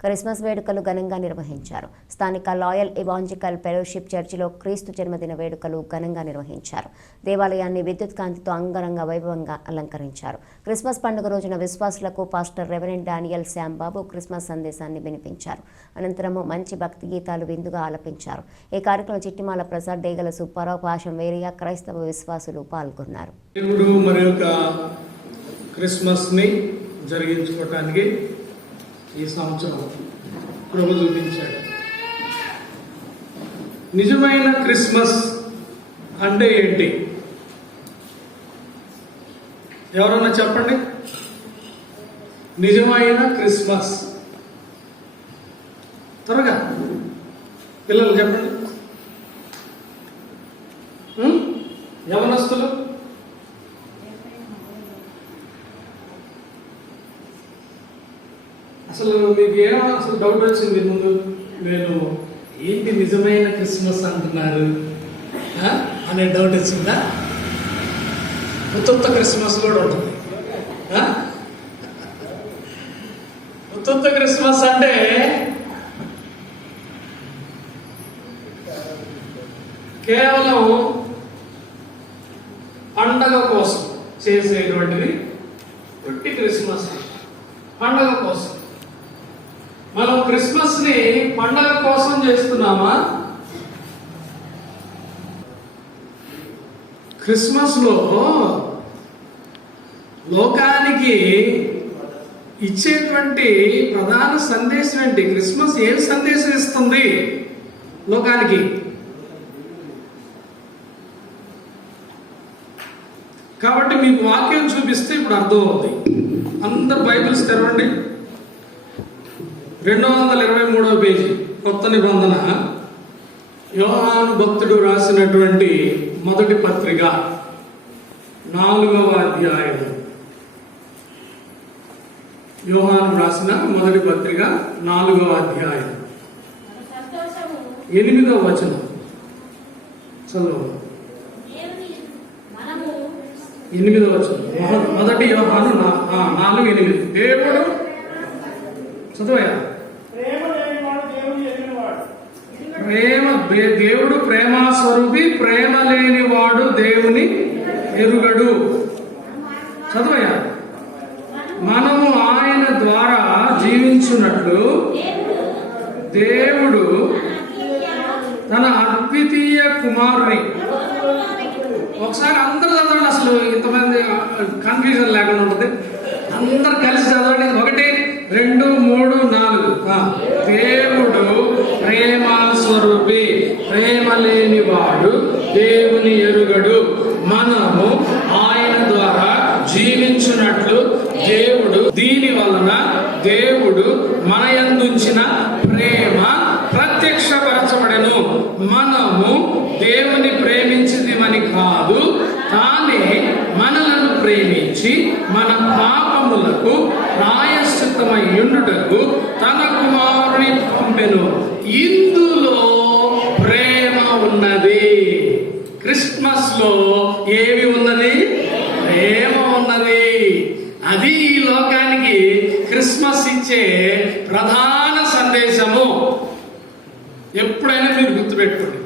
Christmas వేడుకలు ఘనంగా నిర్వహించారు. స్థానిక లాయల్ ఇవాంజికల్ ఫెలోషిప్ చర్చిలో క్రీస్తు జన్మదిన వేడుకలు ఘనంగా నిర్వహించారు. దేవాలయాన్ని విద్యుత్ కాంతితో అంగరంగ వైభవంగా అలంకరించారు. క్రిస్మస్ పండుగ రోజున విశ్వాసులకు pastor reverend Daniel Shyambabu Christmas సందేశాన్ని వినిపించారు. అనంతరము మంచి భక్తి గీతాలు విందుగా ఆలపించారు. ఈ కార్యక్రమం చిట్టిమాల ప్రసాద్ డేగల సుబ్బారావు పాషం వేరియా క్రైస్తవ విశ్వాసులు పాల్గొన్నారు. జరిగించుకోవటానికి ఈ సంవత్సరం కృప చూపించాడు. నిజమైన క్రిస్మస్ అంటే ఏంటి? ఎవరన్నా చెప్పండి? నిజమైన క్రిస్మస్. త్వరగా. పిల్లలు చెప్పండి. యవనస్తులు? అసలు మీకు ఏం అసలు డౌట్ వచ్చింది ముందు? నేను ఏంటి నిజమైన క్రిస్మస్ అంటున్నారు? అనే డౌట్ వచ్చిందా? ఉత్తొత్త క్రిస్మస్ కూడా ఉంటుంది. ఉత్తొత్త క్రిస్మస్ అంటే కేవలం పండగ కోసం చేసేటువంటిది పుట్టి క్రిస్మస్. పండగ కోసం. మనం క్రిస్మస్ని పండగ కోసం చేస్తున్నామా? క్రిస్మస్లో లోకానికి ఇచ్చేటువంటి ప్రధాన సందేశం ఏంటి? క్రిస్మస్ ఏం సందేశం ఇస్తుంది లోకానికి? కాబట్టి మీకు వాక్యం చూపిస్తే ఇప్పుడు అర్థం అవుతుంది అందరు బైబిల్స్ తెరవండి. రెండు వందల ఇరవై మూడవ పేజీ. కొత్త నిబంధన. యోహాను భక్తుడు రాసినటువంటి మొదటి పత్రిక నాలుగవ అధ్యాయం యోహాను రాసిన మొదటి పత్రిక నాలుగవ అధ్యాయం ఎనిమిదవ వచనం. చదువు ఎనిమిదవ వచనం. మొదటి యోహాను నాలుగు ఎనిమిది. దేవుడు చదువయా ప్రేమ లేనివాడు దేవుని ఎరిగినవాడు ప్రేమ దే- దేవుడు ప్రేమ స్వరూపి ప్రేమ లేనివాడు దేవుని ఎరుగడు. చదువయ్యా. మనము ఆయన ద్వారా జీవించున్నట్లు దేవుడు తన అద్వితీయ కుమారుని ఒకసారి అందరు చదవండి అసలు ఇంతమంది కన్ఫ్యూజన్ లేకుండా ఉంటుంది. అందరు కలిసి చదవండి. ఒకటి రెండు మూడు నాలుగు ఆ, దేవుడు ప్రేమ స్వరూపి ప్రేమ లేనివాడు దేవుని ఎరుగడు మనము ఆయన ద్వారా జీవించున్నట్లు దేవుడు దీని వలన దేవుడు మన ఎందుంచిన ప్రేమ ప్రత్యక్షపరచబడెను. మనము దేవుని ప్రేమించిందిమని కాదు తానే మనలను ప్రేమించి మన పాపములకు ప్రాయశ్చిత్తమై ఉండుటకు తన కుమారుని పంపెను. ఇందులో ప్రేమ ఉన్నది. క్రిస్మస్లో క్రిస్మస్ ఇచ్చే ప్రధాన సందేశము ఎప్పుడైనా మీరు గుర్తుపెట్టుకోండి.